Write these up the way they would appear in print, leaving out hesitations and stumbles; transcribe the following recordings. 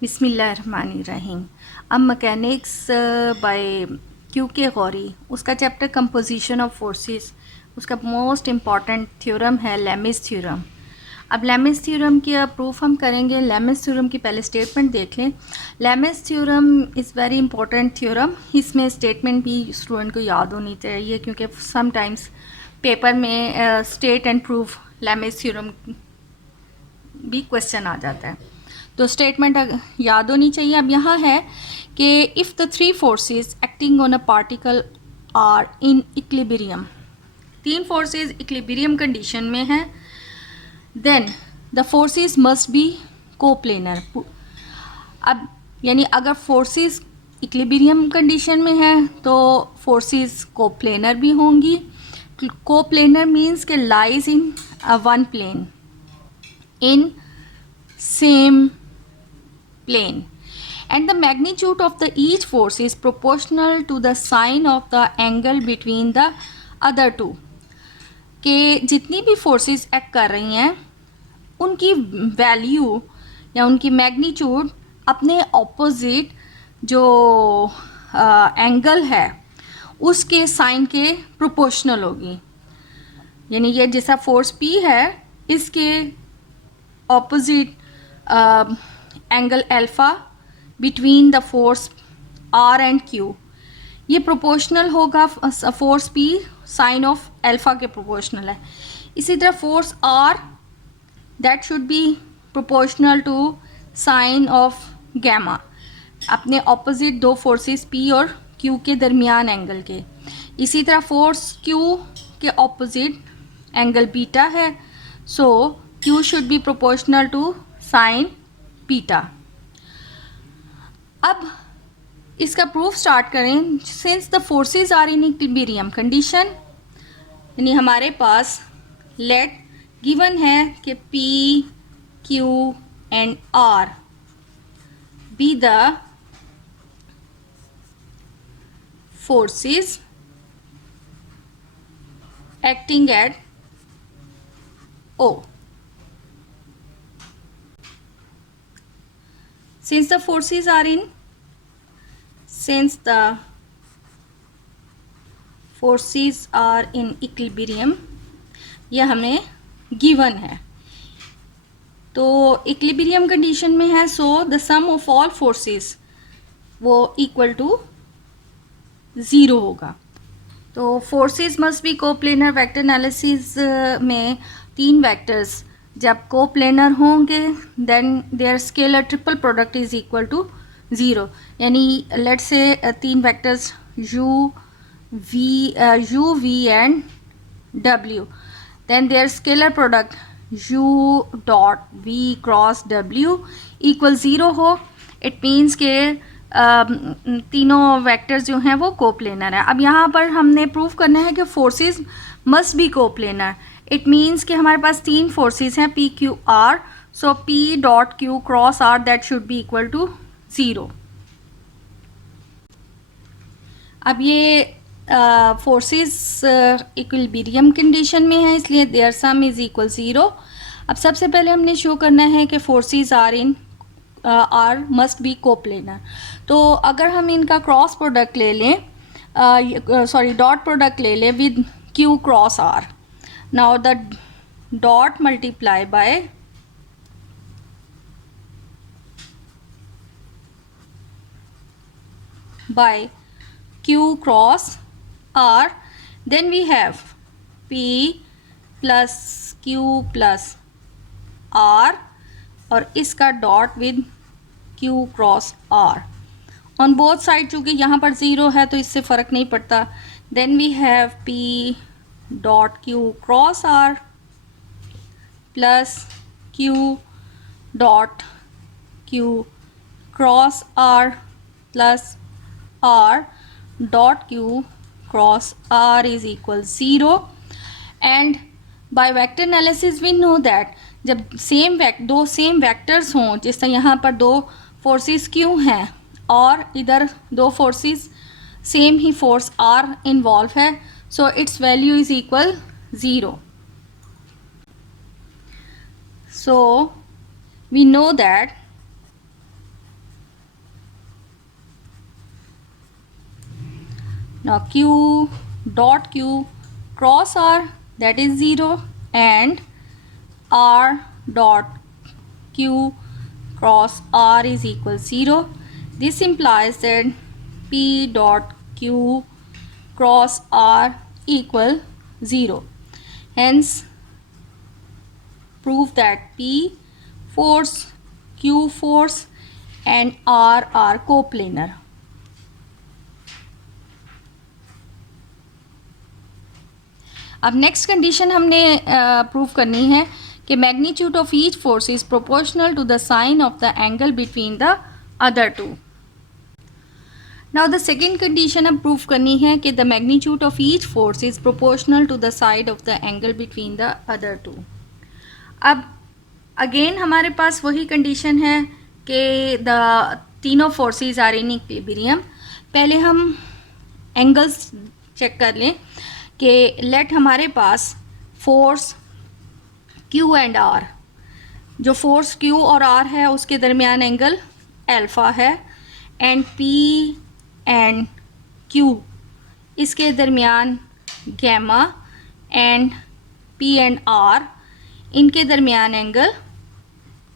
बिस्मिल्लाहिर्रहमानिर्रहीम। अब mechanics bye Q के गौरी, उसका चैप्टर कंपोजिशन ऑफ फोर्सेस, उसका मोस्ट इम्पॉर्टेंट थ्योरम है लेमिस थ्योरम। अब लेमिस थ्योरम की प्रूफ हम करेंगे। लेमिस थ्योरम की पहले स्टेटमेंट देख लें। Lami's theorem is very important theorem. इसमें स्टेटमेंट भी स्टूडेंट को याद होनी चाहिए क्योंकि समटाइम्स पेपर में state and proof Lami's theorem भी क्वेश्चन आ जाता है, तो स्टेटमेंट याद होनी चाहिए। अब यहाँ है कि if the three forces acting on a particle are in equilibrium, तीन फोर्सेस इक्विलिब्रियम कंडीशन में हैं, then the forces must be coplanar. अब यानी अगर फोर्सेस इक्विलिब्रियम कंडीशन में है तो फोर्सेस कोप्लेनर भी होंगी। कोप्लेनर मीन्स के lies in one plane in same plane, and the magnitude of the each force is proportional to the sine of the angle between the other two। कि जितनी भी forces act कर रही हैं उनकी वैल्यू या उनकी मैग्नीट्यूड अपने ऑपोजिट जो एंगल है उसके साइन के प्रोपोर्शनल होगी। यानी ये जैसा फोर्स P है इसके opposite angle alpha between the force R and Q, ये प्रोपोर्शनल होगा। Force P sine of alpha के प्रोपोर्शनल है। इसी तरह force R that should be proportional to sine of gamma, अपने ऑपोजिट दो फोर्सेस P और Q के दरमियान एंगल के। इसी तरह फोर्स Q के ऑपोजिट एंगल बीटा है, so Q should be proportional to sin beta. अब इसका प्रूफ स्टार्ट करें। Since the forces are in equilibrium condition, यानी हमारे पास लेट गिवन है कि P, Q and R be the forces acting at O। Since the forces are in equilibrium, यह हमें गिवन है, तो इक्विलिब्रियम कंडीशन में है, so the sum of all forces वो इक्वल टू 0 होगा। तो forces must be coplanar. Vector analysis में तीन वेक्टर्स जब कोप्लेनर होंगे then their scalar triple product is equal to 0। यानी लेट्स से तीन vectors u v and w, then their scalar product u dot v cross w equal 0 हो। It means के तीनों vectors जो हैं वो कोप्लेनर है। अब यहाँ पर हमने प्रूव करना है कि forces must be coplanar. It means कि हमारे पास तीन फोर्सेस हैं P Q R, so P dot Q cross R that should be equal to 0। अब ये फोर्सेस इक्विलिब्रियम कंडीशन में है, इसलिए देयर सम इज इक्वल 0। अब सबसे पहले हमने शो करना है कि forces are must be coplanar. तो अगर हम इनका क्रॉस प्रोडक्ट ले लें, डॉट प्रोडक्ट ले लें with Q cross R, now the dot multiply by Q cross R, then we have P plus Q plus R और इसका dot with Q cross R on both side. चूँकि यहाँ पर 0 है तो इससे फ़र्क नहीं पड़ता। Then we have P dot Q cross R plus Q dot Q cross R plus R dot Q cross R is equal 0। And by vector analysis we know that जब दो सेम वेक्टर्स हों, जिस तरह यहाँ पर दो forces Q हैं और इधर दो फोर्सेस सेम ही फोर्स R इन्वॉल्व है, so it's value is equal 0। So we know that now q dot q cross r, that is 0, and r dot q cross r is equal 0. This implies that p dot q cross r equal 0. Hence prove that p force, q force and r are coplanar. अब next condition हमने prove करनी है कि magnitude of each force is proportional to the sine of the angle between the other two. Now the second condition अब prove करनी है कि the magnitude of each force is proportional to the side of the angle between the other two. अब again हमारे पास वही condition है कि द तीनों फोर्सेस आर इन इक्विलिब्रियम. पहले हम एंगल्स चेक कर लें कि लेट हमारे पास फोर्स Q एंड R, जो फोर्स Q और R है उसके दरमियान एंगल अल्फ़ा है, एंड P एंड Q इसके दरमियान gamma, and P and R इनके दरमियान एंगल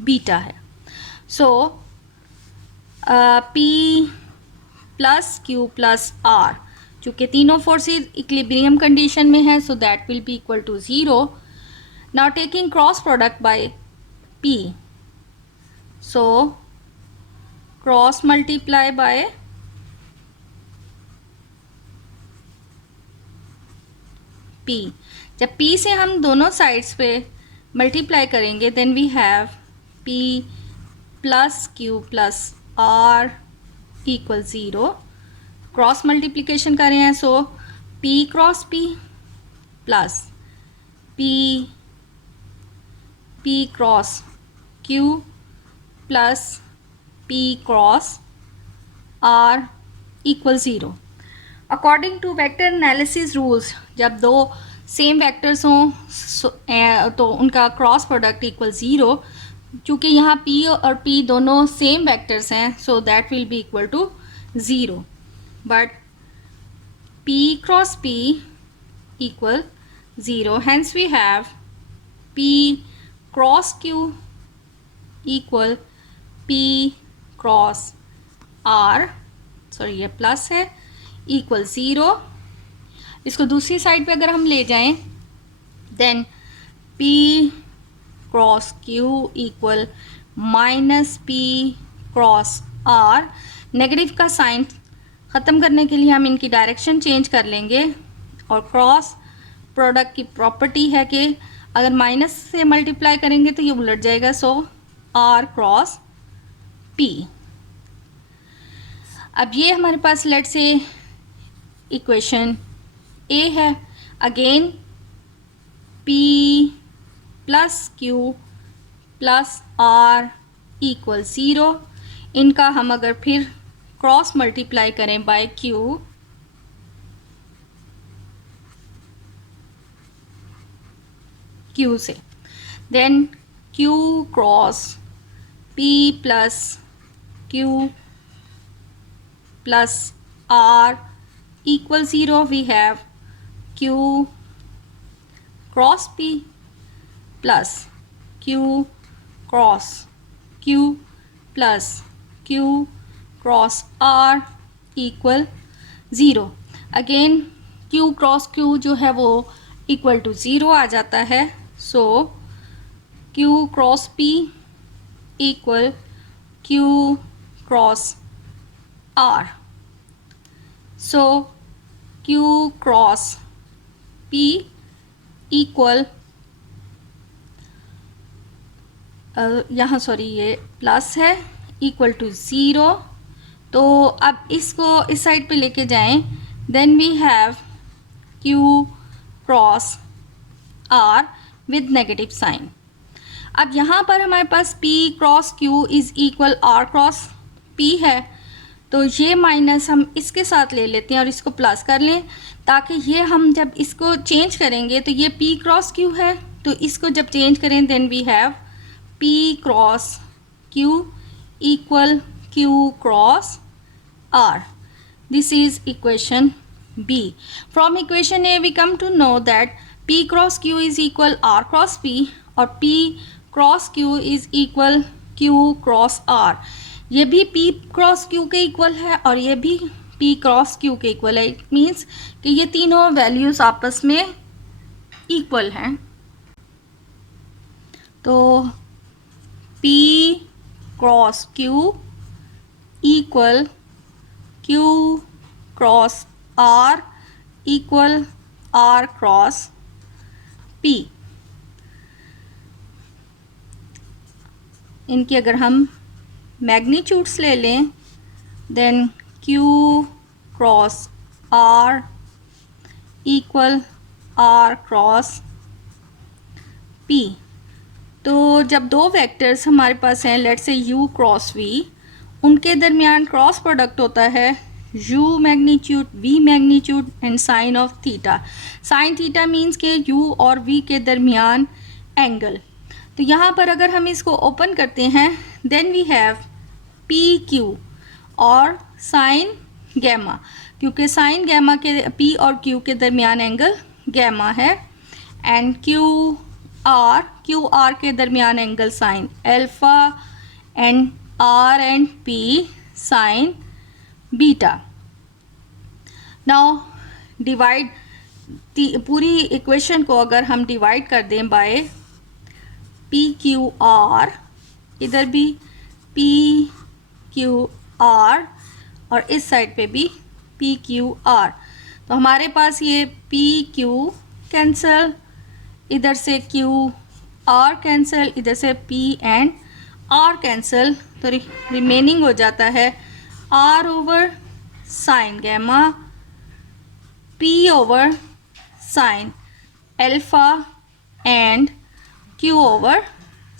बीटा है. So P plus Q plus R, चूँकि तीनों फोर्सेस इक्विलिब्रियम कंडीशन में है, so that will be equal to 0. Now taking cross product by P, so cross multiply by P. जब P से हम दोनों साइड्स पे मल्टीप्लाई करेंगे then we have P plus Q plus R equal 0. Cross multiplication कर रहे हैं, so P cross P plus P cross Q plus P cross R equal 0. According to vector analysis rules, जब दो same vectors हों तो उनका cross product equal 0. चूँकि यहाँ P और P दोनों सेम वेक्टर्स हैं, so that will be equal to 0. But P cross P equal 0. Hence we have P cross Q equal P cross R, sorry ये plus है, इक्वल 0. इसको दूसरी side पे अगर हम ले जाएं then P cross Q equal minus P cross R. Negative का साइन ख़त्म करने के लिए हम इनकी डायरेक्शन चेंज कर लेंगे, और क्रॉस प्रोडक्ट की प्रॉपर्टी है कि अगर माइनस से मल्टीप्लाई करेंगे तो ये उलट जाएगा, सो R क्रॉस P. अब ये हमारे पास लेट से इक्वेशन A है. Again P plus Q plus R equal 0. इनका हम अगर फिर क्रॉस मल्टीप्लाई करें बाय Q से, then Q cross P plus Q plus R equal 0. We have Q cross P plus Q cross Q plus Q cross R equal 0. Again Q cross Q जो है वो equal to 0 आ जाता है, so Q cross P equal Q cross R. So Q cross P equal, यहाँ sorry ये plus है, equal to 0. तो अब इसको इस साइड पे लेके जाएं, then we have Q cross R with negative sign. अब यहाँ पर हमारे पास P cross Q is equal R cross P है, तो ये माइनस हम इसके साथ ले लेते हैं और इसको प्लस कर लें, ताकि ये हम जब इसको चेंज करेंगे तो ये P क्रॉस Q है, तो इसको जब चेंज करें then we have P cross Q equal Q cross R. This is equation B. From equation A we come to know that P cross Q is equal R cross P और P cross Q is equal Q cross R. ये भी P cross Q के equal है और ये भी P cross Q के equal है. इट मीन्स कि ये तीनों वैल्यूज़ आपस में इक्वल हैं. तो P cross Q equal Q cross R equal R cross P. इनकी अगर हम मैग्नीट्यूड्स ले लें then Q cross R equal R cross P. तो जब दो वेक्टर्स हमारे पास हैं, let's say U cross V, उनके दरमियान क्रॉस प्रोडक्ट होता है U magnitude, V magnitude and sine of theta. Sine theta means के U और V के दरमियान एंगल. तो यहाँ पर अगर हम इसको ओपन करते हैं देन वी हैव PQ और साइन गैमा, क्योंकि साइन गैमा के P और Q के दरमियान एंगल गैमा है. एंड क्यू आर के दरमियान angle sine alpha and R and P sign beta. Now divide पूरी इक्वेशन को अगर हम डिवाइड कर दें बाय पी क्यू आर, इधर भी पी क्यू आर और इस साइड पे भी पी क्यू आर, तो हमारे पास ये पी क्यू कैंसल, इधर से क्यू आर कैंसल, इधर से पी एंड आर कैंसल, तो रिमेनिंग हो जाता है R over sine gamma, P over sine alpha and Q over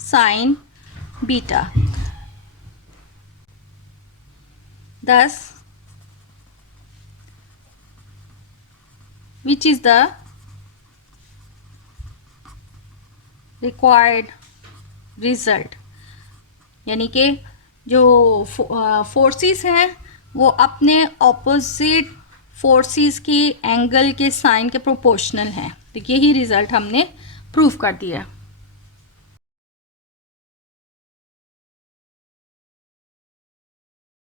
sine beta. Thus, which is the required result, यानी कि जो फोर्सेस हैं वो अपने ऑपोजिट फोर्सेस के एंगल के साइन के प्रोपोर्शनल हैं. तो यही रिज़ल्ट हमने प्रूव कर दिया.